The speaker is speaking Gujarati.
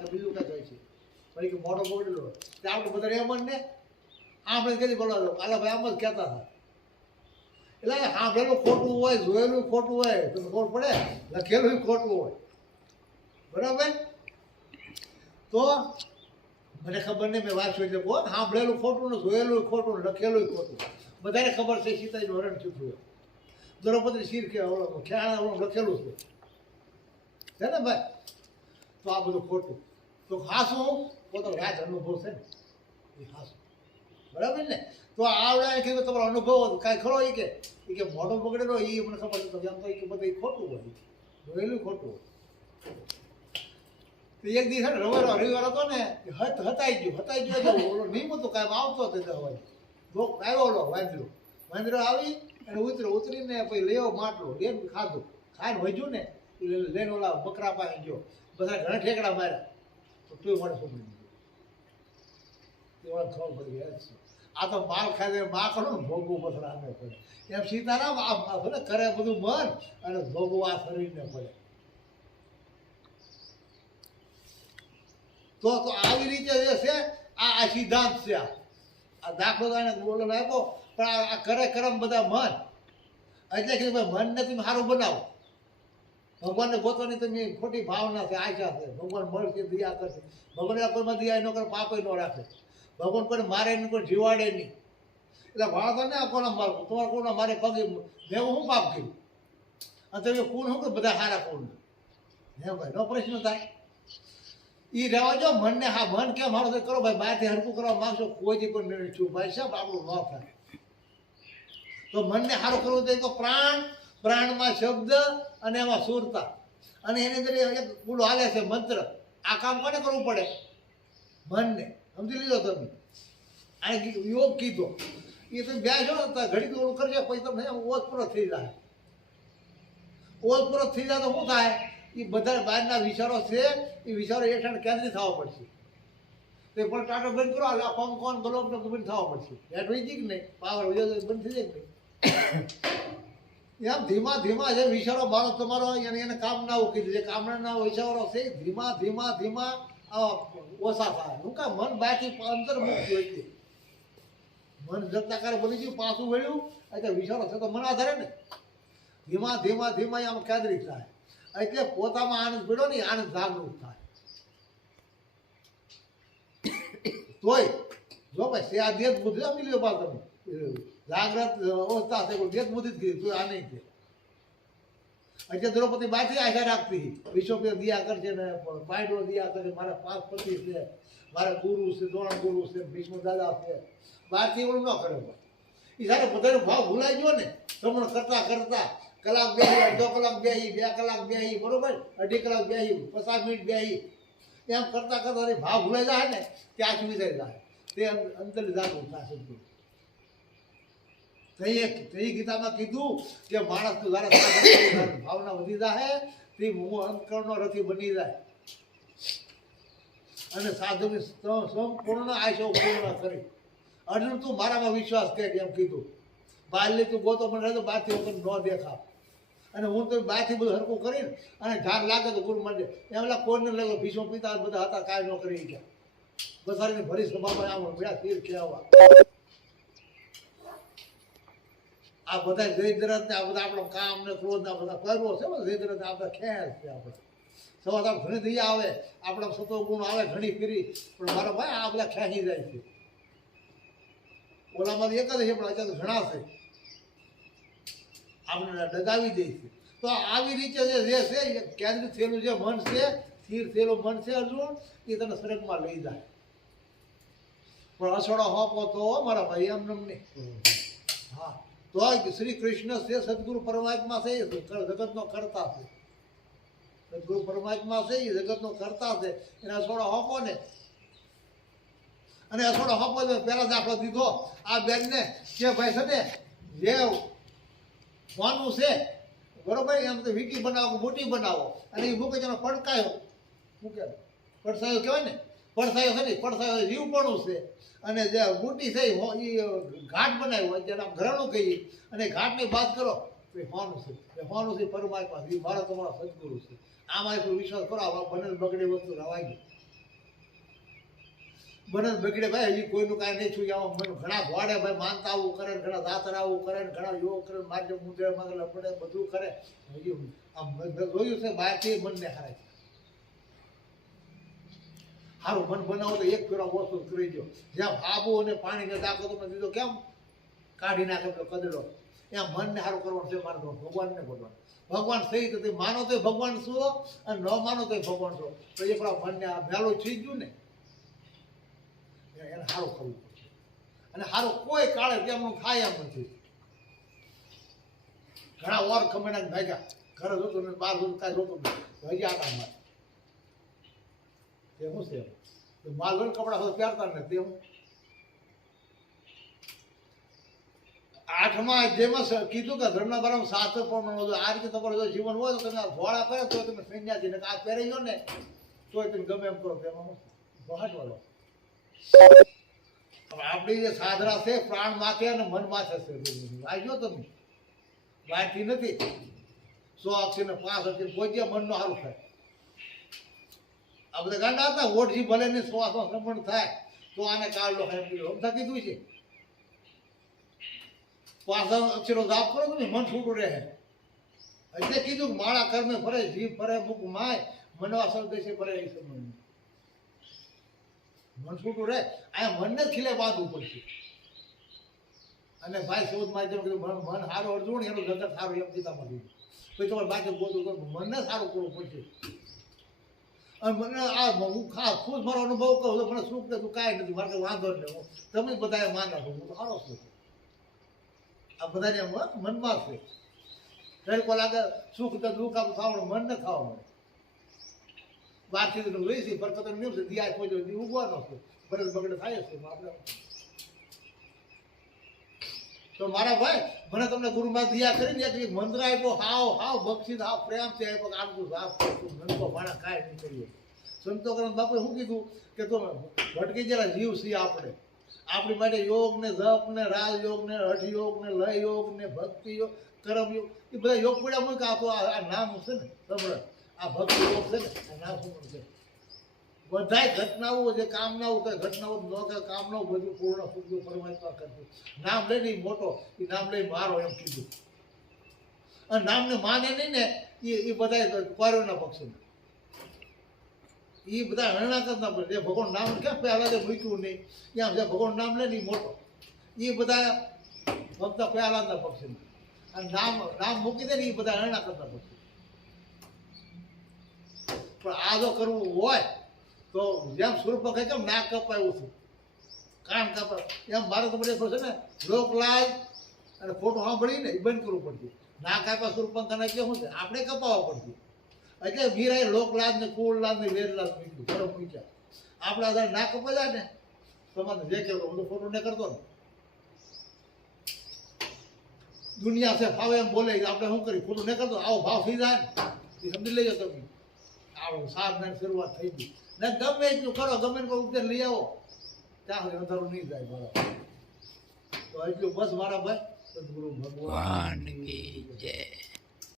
તો બીજું કાંઈ જોઈએ છે. પછી કે મોટો બોલેલો હોય તે આપણે બધા એમ જ ને આપણે કદી બોલાવો આલા ભાઈ આમ જ કહેતા હતા. એટલે સાંભળેલું ખોટું હોય, જોયેલું ખોટું હોય તો ખોટ પડે? લખેલું ખોટું હોય. બરાબર? તો મને ખબર નહીં, મેં વાંચ્યું એટલે કોણ સાંભળેલું ખોટું ને જોયેલું ખોટું લખેલું ખોટું. બધાને ખબર છે સીતાજી થયું હતું. દ્રૌપદી શીર કે ખ્યાલ લખેલું છે ને ભાઈ? તો આ બધું ખોટું. તો હાસું પોતાનો રાજ અનુભવ છે ને. એ હાસું. બરાબર ને? તો આવડે કે તમારો અનુભવ કાંઈ ખરો એ કે? મોઢો બગડેલો એ મને ખબર છે આમ તો એ બધું ખોટું હોય. જોયેલું ખોટું તો એક દિવસ ને, રવિવાર રવિવાર હતો ને હત હતાઈ ગયો. હતાઈ ગયો એટલે ઓલો નિયમ હતો કાંઈ આવતો હતો તે હોય. લોક આવ્યો ઓલો વાંદરો. વાંદરો આવી અને ઉતર્યો. ઉતરીને પછી લેવો માટલો, લેન ખાધું. ખાઈને વધ્યું ને લેન ઓલા બકરા પાસે ગયો. બધા ઘણા ઠેકડા માર્યા. તો તું મને છોકરી દીધું ખબર પડી આ તો માલ ખાય મા કરો ને ભોગવું પછી આને પડે એમ સીતારામ આ ભલે કરે બધું મન, અને ભોગવું આ શરીરને પડે તો તો આવી રીતે જે છે, આ આ સિદ્ધાંત છે આ. દાખલો એને બોલો આપ્યો પણ આ કરે કરમ બધા મન. એટલે કે ભાઈ મનને તમે સારું બનાવો. ભગવાનને ગોતવાની તમે ખોટી ભાવના છે, આશા છે. ભગવાન મળશે દયા કરશે. ભગવાન કોઈમાં દયા ન કરે પાપે ન રાખે. ભગવાન કોઈને મારે નહીં, કોઈ જીવાડે નહીં. એટલે વાળતો ને આ કોના મારવું તમારે કોના મારે પગે મેં હું પાપ કર્યું? અને તમે કોણ શું કે બધા સારા કોણ હે ભાઈ, નો પ્રશ્ન થાય. એ રહેવા જો મનને હા, મન કેમ હારો કરો ભાઈ બહારથી હરકું કરવા માગશો? કોઈથી પણ નિર્ણય છું. ભાઈ, સાહેબ, આપણું ન થાય. તો મનને સારું કરવું તો પ્રાણ પ્રાણમાં શબ્દ અને એમાં સુરતા. અને એની અંદર એક પૂરો હાલે છે મંત્ર. આ કામ કોને કરવું પડે? મનને. સમજી લીધો તમે? આ યોગ કીધો. એ તમે બેસો ઘડી ઓલું કરજો, પછી તમને એમ થઈ જાય. ઓત થઈ જાય તો શું થાય? એ બધા બહારના વિચારો છે, એ વિચારો હેઠળ કેન્દ્રિત થવા પડશે. તો પણ ટાટો બંધ કરો, આ પંપ કોણ ને બંધ થવા પડશે. હેઠ હોય કે નહીં પાવર બંધ થઈ જાય નહીં? એમ ધીમા ધીમા જે વિચારો મારો, તમારો એને એને કામનાઓ કીધું જે કામનાના વિચારો છે, ધીમા ધીમા ધીમા ઓછા થાય. હું કા મન બાકી અંતર્મુખ હોય છે મન જગતાકાર બની ગયું પાછું વળ્યું? એટલે વિચારો છે તો મન આધારે ને. ધીમા ધીમા ધીમા આમ કેન્દ્રિત થાય. એટલે પોતામાં આનંદ પીડો ને, આનંદ જાગૃત થાય. તોય, જો ભાઈ સે આ દેશ ના મિલ્યો પા છે કોઈ દેશ બુદ્ધિ જ કીધી, તું આ નહીં છે એટલે દ્રૌપદી બાથી આશા રાખતી. વિશ્વપતિ દિયા કરશે ને પાયડો દિયા કરશે મારા પાંચ પતિ છે, મારા ગુરુ છે, દ્રોણ ગુરુ છે, ભીષ્મ દાદા છે. બહારથી એવું ન કરે એ સારો બધાનો ભાવ ભૂલાઈ ગયો ને તમને કરતા કરતા, કલાક બે, અડધો કલાક બેહી બે કલાક બેહી બરોબર? અઢી કલાક બેહી પચાસ મિનિટ બે, એમ કરતા કરતા ભાવ ભૂલાઈ જાય ને, ત્યાં સુધી જાય. તે અંતર જાગૃત થશે તઈએ તઈ ગીતામાં કીધું કે માણસ તું તારા ભાવના વધી જાય તે હું અંતકરણનો રથી બની જાય. અને સાધુની સંપૂર્ણ આયુષ્ય પૂર્ણ કરી. અર્જુન, તું મારામાં વિશ્વાસ કે એમ કીધું. બહારલી તું ગોતો મને તો બહારથી વગર ન દેખાવ. અને હું તો બહારથી બધું હરકું કરીને અને ઝાડ લાગે તો ગુરુ મંદિર એમ ઓલા કોઈને લાગે ભીષ્મ પિતા બધા હતા, કાંઈ ન કરી ગયા બસારીને ભરી સભામાં આવો બેડા તીર ખેવા આ બધા જયદ્રથ ને આ બધા આપણો કામ ને ક્રોધ ના બધા પર્વો છે ને જયદ્રથ આપણા ખેર છે આપણે સવાર ઘણી થઈ આવે આપણા સતો ગુણ આવે ઘણી ફીરી પણ મારા ભાઈ આ બધા ખેંચી જાય છે. ઓલામાંથી એક જ છે પણ અત્યારે ઘણા છે. આપણે ડગાવી દે છે. તો આવી રીતે જે જે છે એ કેન્દ્રિત થયેલું જે મન છે સ્થિર થયેલું મન છે અર્જુન એ તને સ્વર્ગમાં લઈ જાય. પણ અસડો હોપો તો મારા ભાઈ એમ નમ નહીં. હા. તો શ્રી કૃષ્ણ છે, સદગુરુ પરમાત્મા છે, એ જગતનો કરતા છે. સદગુરુ પરમાત્મા છે, એ જગતનો કરતા છે. એને અસોડો હોપો ને. અને અસોડો હોપો પહેલા દાખલો દીધો. આ બેનને કે ભાઈ છે ને, જે વાનું છે, બરોબર, એમ તો વીટી બનાવો મોટી બનાવો. અને એ મૂકે તેનો પડકાયો. મૂકે પડસાયો કહેવાય ને? પડસાયો છે ને પડસાયો જીવપણું છે. અને જે મોટી છે એ ઘાટ બનાવ્યો હોય, જેને આમ ઘરેણું કહીએ, અને ઘાટની વાત કરો, તો એ હોનું છે. એ હોનું છે. પરમાત્મા એ મારા તમારા સદગુરુ છે. આમાં પર વિશ્વાસ કરો આ બને બગડે વસ્તુ રવાગી બને બગડે ભાઈ, હજી કોઈનું કાંઈ નહીં છું આમાં મને ઘણા ઘોડે ભાઈ માનતા આવું કરે, ઘણા દાતરા આવું કરે ને ઘણા યોગ કરે મારે મુદ્રે મગર લપડે બધું કરે. હજી આમ જોયું છે, બહારથી મનને હારે છે. સારું મન બનાવો તો એક ફેરો ઓછો કરી દો જ્યાં આબુ અને પાણીને દાખલો તમે દીધો કેમ કાઢી નાખે તો કદડો? ત્યાં મનને સારું કરવાનું છે, મારે ભગવાન ભગવાનને ભગવાન. ભગવાન સહી તો માનો તો ભગવાન છો અને ન માનો તો ભગવાન છો. તો એ પણ મનને આ મેલો થઈ ગયું ને. એને સારું કરવું પડશે. અને સારું કોઈ કાળે તેમનું થાય એમ નથી. ઘણા ઓર કમેણા ભાગ્યા. ઘરે જોતું ને બહાર જોતું કાંઈ જોતું નહીં ભાગ્યા હતા તે શું છે? તો માલ કપડા હવે પહેરતા નથી હું આઠમાં જેમાં કીધું કે ધર્મના બારામાં શાસ્ત્ર બધું આ રીતે તમારું જીવન હોય તો તમે ધોળા કરે તો તમે સંન્યાસી ને આ પહેરી ગયો ને, તોય તમે ગમે એમ કરો તેમાં હું બહાટવાળો હવે આપણી જે સાધરા છે, પ્રાણ માથે અને મન માથે છે વાંચ્યો તમે. વાંચી નથી. સો અક્ષર ને પાંચ અક્ષર પહોંચ્યા, મનનો સારું થાય. આ બધા ગાંડા હતા વોટજી ભલે ને સો સો શ્રમણ થાય, તો આને કાઢલો લો અમથા કીધું છે? પાછા અક્ષરો જાપ કરો તો મન છૂટું રહે. એટલે કીધું માળા કર્મે ફરે, જીભ ફરે, મુખ માય, મનો અસર દેશે ફરે, એ સમજ મન છૂટું રહે. આ મનને ખીલે બાંધવું પડશે. અને ભાઈ શોધ માધ્યમ કીધું, મન સારું અર્જુન, એનું જગત સારું, એમ કીધા. મળ્યું પછી તમારે બાકી ગોતું મનને સારું કરવું પડશે. અને મને આ હું ખા ખુદ મારો અનુભવ કહું તો મને સુખ તું કાંઈ નથી, મારે વાંધો જ નહીં. તમે બધાએ માના છો હું તો સારો છું. આ બધાને મનમાં છે. તડકો લાગે સુખ તો દુઃખ આમ થવાનું મન ન થવા મળે બહારથી લઈ છે બરકત નિયમ છે દિયા કોઈ ઉગવાનો છે. બરડ બગડ થાય છે આપણે તો મારા ભાઈ, મને તમને ગુરુમાં દિયા કરીને એક મંત્ર આપ્યો, હાવ હાવ, બક્ષિસ, હાવ, પ્રેમથી આપ્યો કે આટલું સાફ કરશું મારા કાંઈ નહીં કરીએ. સંતો કરમ બાપે શું કીધું? કે તો ભટકી જરા જીવ છીએ આપણે. આપણી માટે યોગ ને જપ ને રાજયોગ ને હઠ યોગ ને લય યોગ ને ભક્તિ યોગ, કરમ યોગ, એ બધા યોગ પડ્યા મૂકે આ તો આ નામ છે ને સમરણ આ ભક્તિ યોગ છે ને, આ નામ છે બધાય ઘટનાઓ જે કામનાઓ કઈ ઘટનાઓ ન કે કામનાઓ બધું પૂર્ણ પૂર્ણ પરમાત્મા કરતું નામ લઈને નહીં, મોટો, એ નામ લઈ મારો એમ કીધું. અને નામને માને નહીં ને, એ એ બધા પારોના પક્ષી એ બધા હરણા કરતા પડે જે ભગવાન નામ ક્યાં પહેલાં જે મૂક્યું નહીં ત્યાં જે ભગવાન નામ લે નહીં, મોટો. એ બધા ભક્ત પહેલાંના પક્ષી અને નામ નામ મૂકી દે ને, એ બધા હરણા કરતા પક્ષી પણ આ જો કરવું હોય તો જેમ સ્વરૂપ કહે કેમ ના કપાયું છું. કાન કપાય એમ મારે તો બધે છે ને લોકલાલ અને ફોટો સાંભળીને એ બંધ કરવું પડશે. ના કાપા સ્વરૂપ તને કે શું છે? આપણે કપાવવા પડશે. એટલે વીરાએ લોકલાજ ને કુળલાજ ને વેરલાજ મૂક્યું ફરક મૂક્યા. આપણા બધા ના જાય ને, તમારે જે કહેવું તો ફોટો ને કરતો ને. દુનિયા છે ફાવે એમ બોલે, આપણે શું કરી ખોટું ને કરતો, આવો ભાવ થઈ જાય ને. એ સમજી લેજો તમે. આવો સાધના શરૂઆત થઈ ગઈ. ને ગમે એટલું કરો, ગમે કોઈ ઉપદેશ લઈ આવો. ત્યાં સુધી અંધારું નહીં જાય બરાબર તો એટલું બસ ભાઈ સદગુરુ ભગવાન જય.